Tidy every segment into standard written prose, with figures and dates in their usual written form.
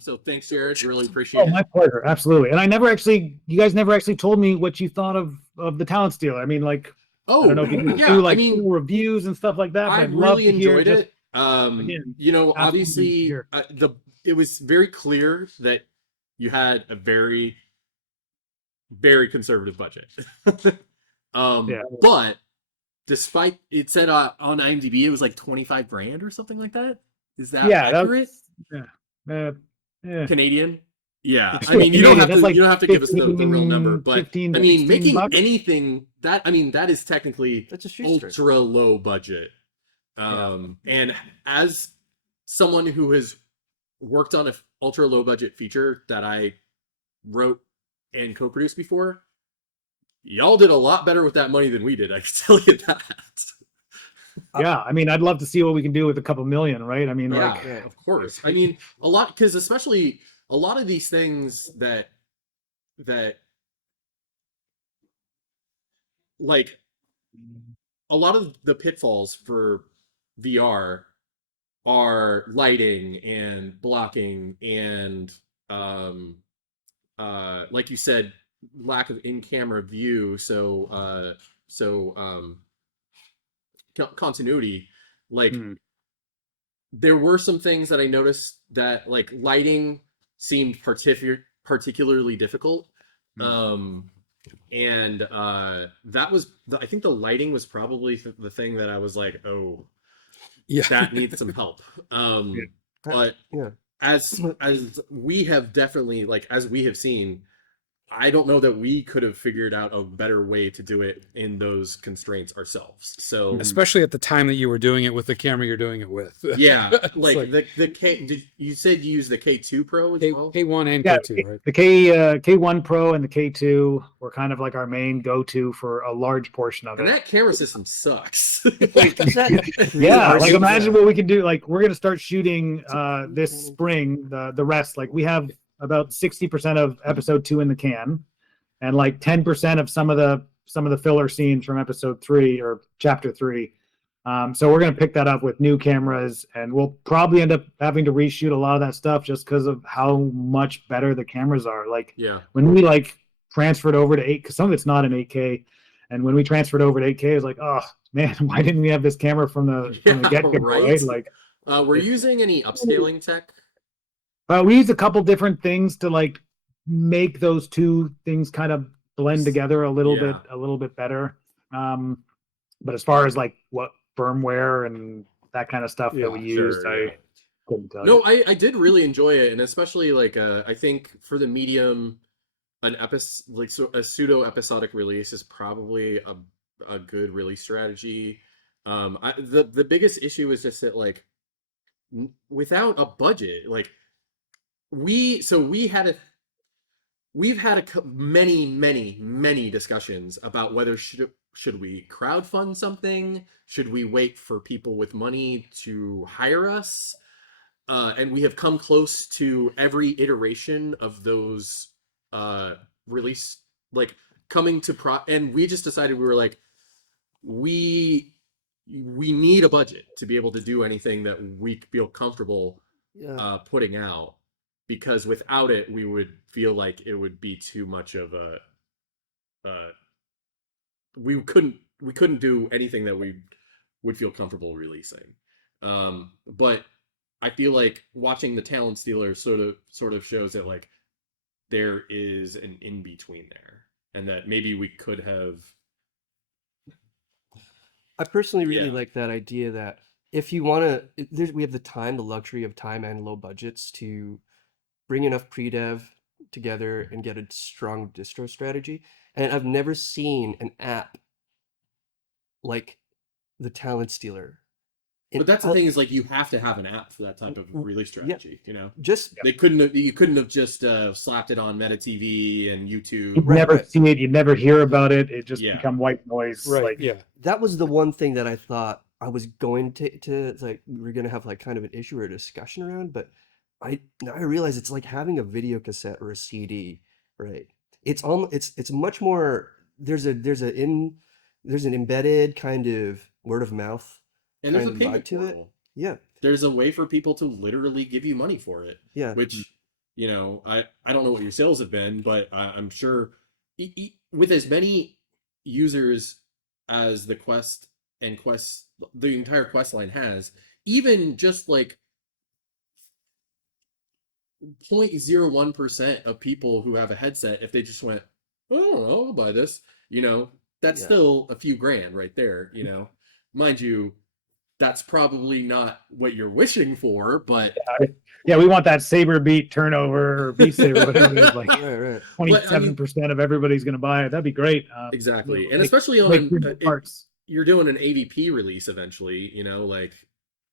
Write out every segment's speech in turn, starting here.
So thanks, Jared. Really appreciate Oh, my it. pleasure. Absolutely. And you guys never actually told me what you thought of the Talent Stealer. I mean, like, I don't know Oh, if you can do yeah. I like mean, full reviews and stuff like that, I but I'd love really to hear enjoyed just it. again, absolutely Obviously, hear. it was very clear that you had a very, very conservative budget. Yeah. But despite it said on IMDb it was like 25 grand or something like that. Is that Yeah, accurate? that's yeah. Uh, yeah. Canadian? Yeah. It's I still mean, Canadian. That's you like don't have to give us the real number, 15, but 15 I to mean, 16 making bucks. anything that I mean, that is technically That's a shoestring. ultra low budget. Yeah. And as someone who has worked on a ultra low budget feature that I wrote and co-produced before, y'all did a lot better with that money than we did. I can tell you that. Yeah, I mean, I'd love to see what we can do with a couple million, right? I mean, Yeah, like, of course. I mean, a lot because especially a lot of these things that like a lot of the pitfalls for VR are lighting and blocking and like you said, lack of in-camera view. Continuity. Like there were some things that I noticed that like lighting seemed particularly difficult. And that was I think the lighting was probably the thing that I was like, oh, Yeah. that needs some help. But Yeah. as we have definitely like as we have seen, I don't know that we could have figured out a better way to do it in those constraints ourselves. So Especially at the time that you were doing it with the camera you're doing it with. yeah, It's like the K. You said you use the K2 Pro as well? K1 and yeah, K2, right? the K1 Pro and the K2 were kind of like our main go-to for a large portion of And it. that camera system sucks. Wait, does that Yeah, like RC imagine what we can do. Like we're gonna start shooting this spring. The rest, like we have about 60% of episode 2 in the can, and like 10% of some of the filler scenes from episode 3 or chapter 3. So we're gonna pick that up with new cameras, and we'll probably end up having to reshoot a lot of that stuff just because of how much better the cameras are. Like Yeah. when we like transferred over to 8, because some of it's not in 8K, and when we transferred over to 8K, it's like, oh man, why didn't we have this camera from the get-go, right? Like, we're using any upscaling tech? we used a couple different things to like make those two things kind of blend together a little bit better. But as far as like what firmware and that kind of stuff that we used, I couldn't tell you. No, I did really enjoy it, and especially like I think for the medium, a pseudo episodic release is probably a good release strategy. The biggest issue is just that like without a budget, like we've had many discussions about whether should we crowdfund something, should we wait for people with money to hire us, and we have come close to every iteration of those release, like coming to and we just decided we were like we need a budget to be able to do anything that we feel comfortable putting out, because without it we would feel like it would be too much of a we couldn't do anything that we would feel comfortable releasing. But I feel like watching the Talent Stealer sort of shows that like there is an in between there, and that maybe we could have. I personally really like that idea that if you want to, we have the time, the luxury of time and low budgets to bring enough pre-dev together and get a strong distro strategy. And I've never seen an app like the Talent Stealer. But that's the thing, is like you have to have an app for that type of release strategy. You know, you couldn't have just slapped it on Meta TV and YouTube. You'd never see it, you'd never hear about it. It just become white noise. Right. Like, yeah. That was the one thing that I thought I was going to like we are gonna have like kind of an issue or a discussion around, but now I realize it's like having a video cassette or a CD, right? It's much more. There's an embedded kind of word of mouth. And there's a payment to portal. it. Yeah. There's a way for people to literally give you money for it. Yeah. Which you know, I don't know what your sales have been, but I'm sure with as many users as the Quest and Quest, the entire Quest line has, even just like 0.01% of people who have a headset, if they just went, "Oh, I don't know, I'll buy this," you know, that's Yeah. still a few grand right there, you know. Mind you, that's probably not what you're wishing for, but Yeah, we want that saber beat turnover or beat saber, whatever it is, like Right. but I mean 27% of everybody's going to buy it. That'd be great. exactly, and Make, especially on make three parts. you're doing an AVP release eventually, you know, like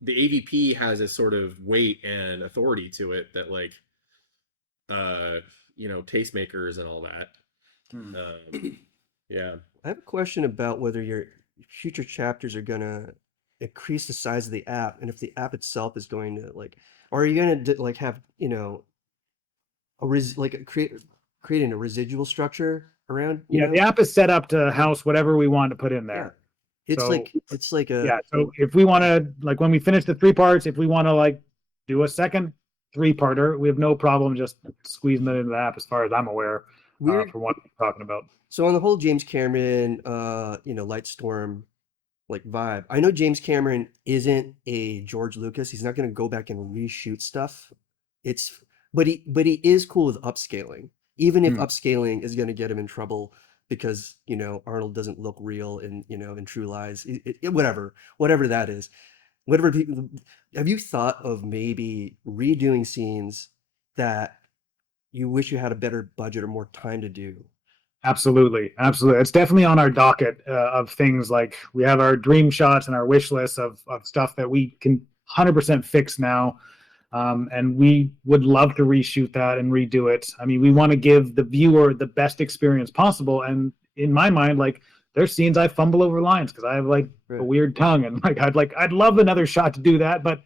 the AVP has a sort of weight and authority to it that like you know, tastemakers and all that. Yeah. I have a question about whether your future chapters are gonna increase the size of the app, and if the app itself is going to like, or are you gonna like have, you know, creating a residual structure around, you Yeah, know? the app is set up to house whatever we want to put in Yeah. there. It's So like a yeah, so if we want to, like when we finish the 3 parts, if we want to like do a second 3-parter, we have no problem just squeezing it into the app as far as I'm aware, weird. for what we're talking about. So on the whole James Cameron, you know, Lightstorm like vibe, I know James Cameron isn't a George Lucas. He's not going to go back and reshoot stuff. It's but he is cool with upscaling, even if upscaling is going to get him in trouble because, you know, Arnold doesn't look real in, you know, in True Lies. Whatever that is. Whatever people have you thought of maybe redoing scenes that you wish you had a better budget or more time to do? Absolutely, absolutely. It's definitely on our docket of things. Like we have our dream shots and our wish list of stuff that we can 100% fix now. And we would love to reshoot that and redo it. I mean, we want to give the viewer the best experience possible. And in my mind, like there's scenes I fumble over lines because I have like a weird tongue, and I'd love another shot to do that, but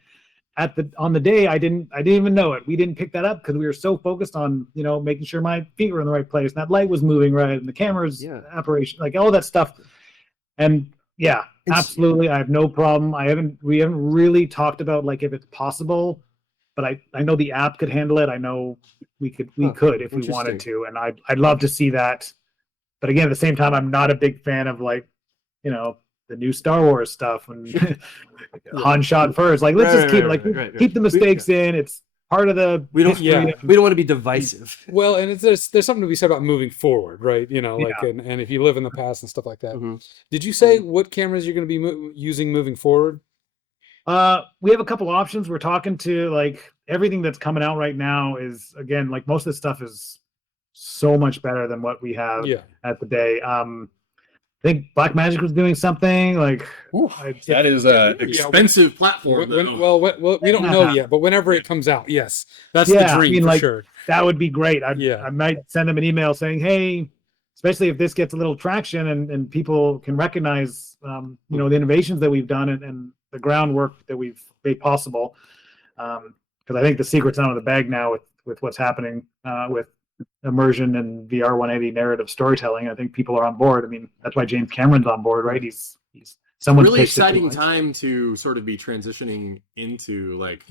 on the day I didn't even know it. We didn't pick that up because we were so focused on, you know, making sure my feet were in the right place and that light was moving right and the camera's operation, like all that stuff. And yeah, absolutely, I have no problem. We haven't really talked about like if it's possible, but I know the app could handle it. I know we could if we wanted to, and I'd love to see that. But again, at the same time, I'm not a big fan of like, you know, the new Star Wars stuff and Han shot first. Like, let's just keep the mistakes in. It's part of the we don't want to be divisive. Well, and there's something to be said about moving forward, right? You know, like and if you live in the past and stuff like that. Did you say what cameras you're going to be using moving forward? We have a couple options. We're talking to like everything that's coming out right now is, again, like most of the stuff is so much better than what we have at the day. I think Blackmagic was doing something like that is an expensive platform. Well, we don't know yet, but whenever it comes out, yes, that's the dream. I mean, for like, sure. That would be great. I might send them an email saying, hey, especially if this gets a little traction and people can recognize, you know, the innovations that we've done and the groundwork that we've made possible. Because I think the secret's out of the bag now with what's happening with immersion and VR 180 narrative storytelling. I think people are on board. I mean, that's why James Cameron's on board, right? He's someone really exciting time to sort of be transitioning into like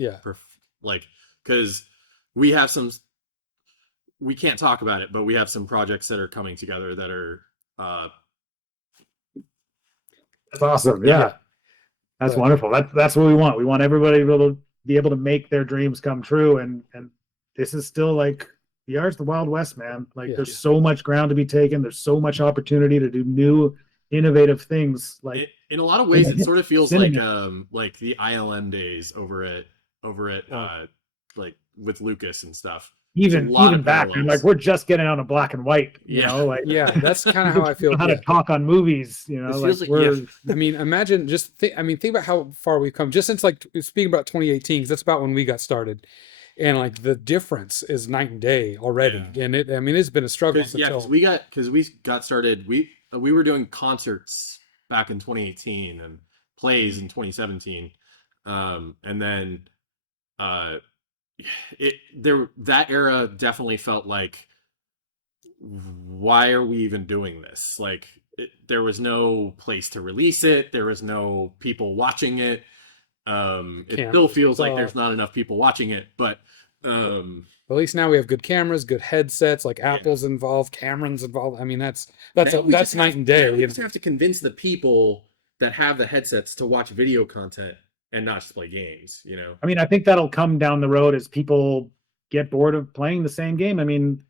because we have some, we can't talk about it, but we have some projects that are coming together that are that's awesome. Yeah. That's wonderful. That's what we want. We want everybody to be able to make their dreams come true. And this is still like VR is the Wild West, man. Like there's so much ground to be taken. There's so much opportunity to do new, innovative things. Like in a lot of ways, it sort of feels like the ILM days over at like with Lucas and stuff. Even back, man, like we're just getting out of black and white. You know, like that's kind of how I feel. How to talk on movies, you know? Like I mean, imagine think about how far we've come just since like speaking about 2018, because that's about when we got started. And like the difference is night and day already, and it's been a struggle. Because we got started. We were doing concerts back in 2018 and plays in 2017, and then that era definitely felt like, why are we even doing this? Like there was no place to release it. There was no people watching it. It still feels like there's not enough people watching it, but But at least now we have good cameras, good headsets, like Apple's involved, Cameron's involved. I mean, that's night and day. We just have to convince the people that have the headsets to watch video content and not just play games, you know? I mean, I think that'll come down the road as people get bored of playing the same game. I mean,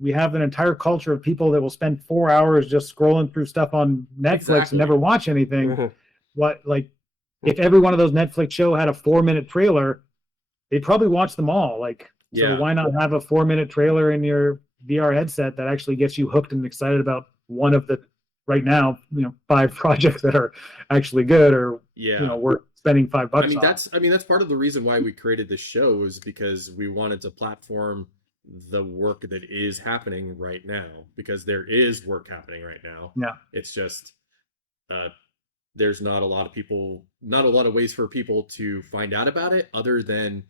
we have an entire culture of people that will spend 4 hours just scrolling through stuff on Netflix Exactly. and never watch anything. If every one of those Netflix show had a 4-minute trailer, they'd probably watch them all. So why not have a 4-minute trailer in your VR headset that actually gets you hooked and excited about one of the right now, 5 projects that are actually good or worth spending $5 on. That's part of the reason why we created this show, is because we wanted to platform the work that is happening right now, because there is work happening right now. Yeah. It's just there's not a lot of ways for people to find out about it other than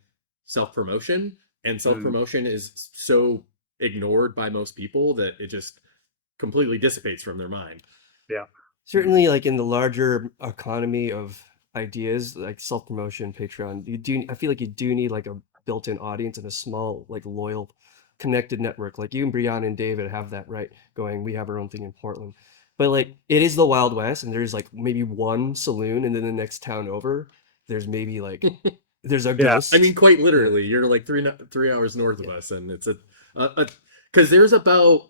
self-promotion, and self-promotion is so ignored by most people that it just completely dissipates from their mind. Yeah. Certainly, like in the larger economy of ideas, like self-promotion, Patreon, I feel like you do need like a built-in audience and a small, like loyal, connected network. Like you and Brianna and David have that right going. We have our own thing in Portland. But like it is the Wild West, and there's like maybe one saloon, and then the next town over, there's maybe like there's a ghost. I mean, quite literally, you're like 3 hours north of us, and it's because there's about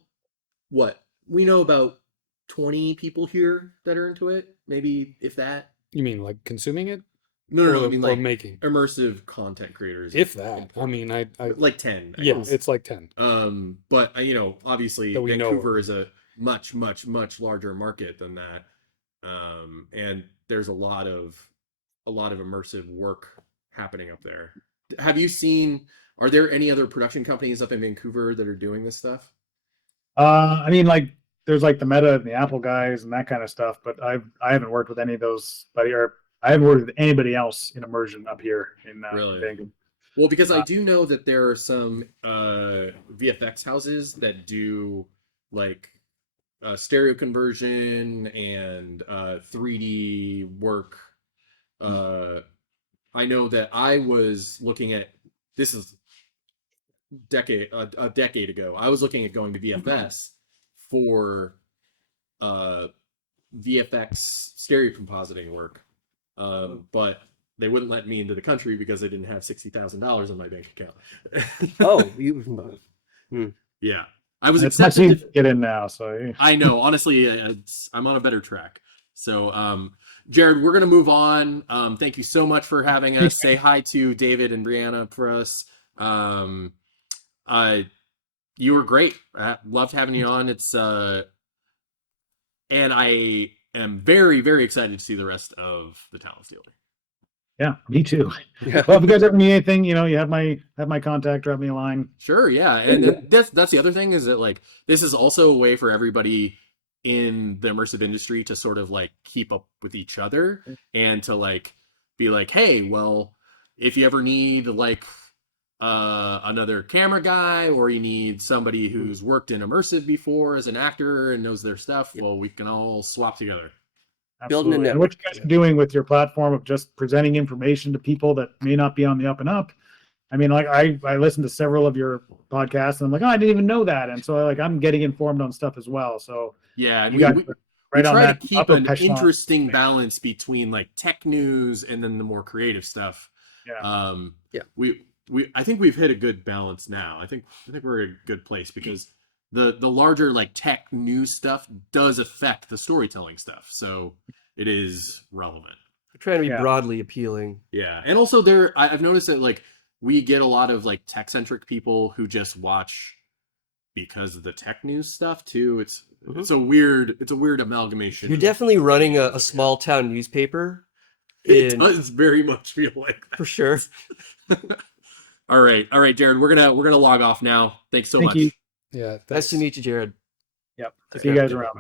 what we know about 20 people here that are into it, maybe if that. You mean like consuming it? No, I mean like making immersive content creators. If that, I mean, I like 10. I yeah, guess. it's like 10. But obviously That we Vancouver know is a much larger market than that. And there's a lot of immersive work happening up there. Are there any other production companies up in Vancouver that are doing this stuff? I mean, like there's like the Meta and the Apple guys and that kind of stuff, but I haven't worked with any of those, I haven't worked with anybody else in immersion up here in Really? Vancouver. Well, because I do know that there are some VFX houses that do like stereo conversion and 3D work. I know that I was looking at, this is a decade ago, I was looking at going to VFS for VFX stereo compositing work, but they wouldn't let me into the country because I didn't have $60,000 in my bank account. Yeah, I was It's much accepted easier to get in now, so I know, honestly, I'm on a better track. So, Jared, we're gonna move on. Thank you so much for having us. Say hi to David and Brianna for us. You were great. I loved having you on. It's and I am very, very excited to see the rest of the Talent Stealer. yeah, me too. Well, if you guys ever need anything, you have my contact, drop me a line. Sure, yeah. And that's the other thing, is that like this is also a way for everybody in the immersive industry to sort of like keep up with each other and to like be like, hey, well, if you ever need like another camera guy, or you need somebody who's worked in immersive before as an actor and knows their stuff, well, we can all swap together. Building a Absolutely. And network. what you guys are doing with your platform of just presenting information to people that may not be on the up and up. I mean, like I listened to several of your podcasts and I'm like, oh, I didn't even know that. And so like I'm getting informed on stuff as well. So yeah, and we we try to keep upper an echelon. interesting balance between like tech news and then the more creative stuff. Yeah. I think we've hit a good balance now. I think we're in a good place, because the larger like tech news stuff does affect the storytelling stuff, so it is relevant. We're trying to be broadly appealing. Yeah, and also I've noticed that like we get a lot of like tech centric people who just watch because of the tech news stuff too. It's a weird amalgamation. You're definitely running a small town newspaper. It does very much feel like that. For sure. All right, Jared. We're gonna log off now. Thanks so much. You. Yeah. Nice to meet you, Jared. Yep. See you guys around.